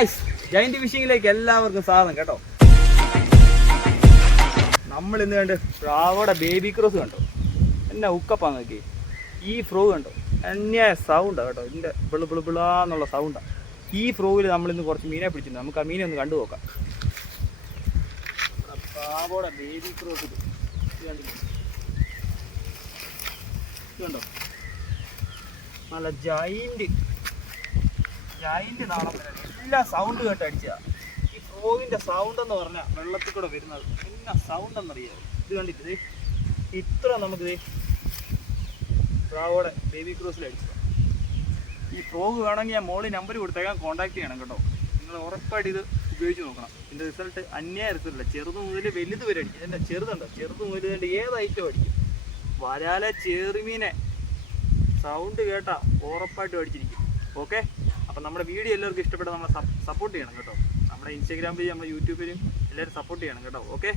Guys, giant ഫിഷിങ്ങിലേക്ക് എല്ലാവർക്കും സ്വാഗതം കേട്ടോ. നമ്മൾ ഇന്ന് കണ്ട് പ്രാവോടെ ബേബി ക്രോസ് കണ്ടോ, എന്നാ ഉക്കപ്പാ നോക്കി. ഈ ഫ്രോ കണ്ടോ, അന്യായ സൗണ്ടാണ് കേട്ടോ. ഇതിൻ്റെ ബിളാന്നുള്ള സൗണ്ടാണ്. ഈ ഫ്രോയിൽ നമ്മളിന്ന് കുറച്ച് മീനെ പിടിച്ചിട്ടുണ്ട്. നമുക്ക് ആ മീനെ ഒന്ന് കണ്ടു നോക്കാം. പ്രാവോടെ ബേബി ക്രോസ് ഇത് കണ്ടോ, നല്ല ജൈന്റ് നാളം വരെ എല്ലാ സൗണ്ട് കേട്ട് അടിച്ചാ. ഈ ഫ്രോഗിന്റെ സൗണ്ട് എന്ന് പറഞ്ഞാൽ വെള്ളത്തിൽ കൂടെ വരുന്നത് എന്നാ സൗണ്ട് എന്നറിയാം. ഇത് കണ്ടിട്ട് ഇത്ര നമുക്ക് പ്രാവോടെ ബേബി ക്രോസിൽ അടിച്ചതാണ്. ഈ ഫ്രോഗ് വേണമെങ്കിൽ ഞാൻ മോളിൽ നമ്പർ കൊടുത്തേക്കാൻ കോൺടാക്ട് ചെയ്യണം കേട്ടോ. നിങ്ങൾ ഉറപ്പായിട്ട് ഇത് ഉപയോഗിച്ച് നോക്കണം. ഇതിൻ്റെ റിസൾട്ട് അന്യായ റിസൾട്ടില്ല. ചെറുത് മുതൽ വലുത് വരെ അടിക്കും. ഇതിൻ്റെ ചെറുതുണ്ടോ, ചെറുത് മുതൽ ഇതിൻ്റെ ഏത് ഐറ്റം അടിക്കും. വരാലെ ചെറുമീനെ സൗണ്ട് കേട്ടാ ഉറപ്പായിട്ടും അടിച്ചിരിക്കും. ഓക്കെ, അപ്പം നമ്മുടെ വീഡിയോ എല്ലാവർക്കും ഇഷ്ടപ്പെട്ട നമ്മളെ സപ്പോർട്ട് ചെയ്യണം കേട്ടോ. നമ്മുടെ ഇൻസ്റ്റാഗ്രാം പേജ്, നമ്മുടെ യൂട്യൂബ് പേജും എല്ലാവരും സപ്പോർട്ട് ചെയ്യണം കേട്ടോ. ഓക്കെ.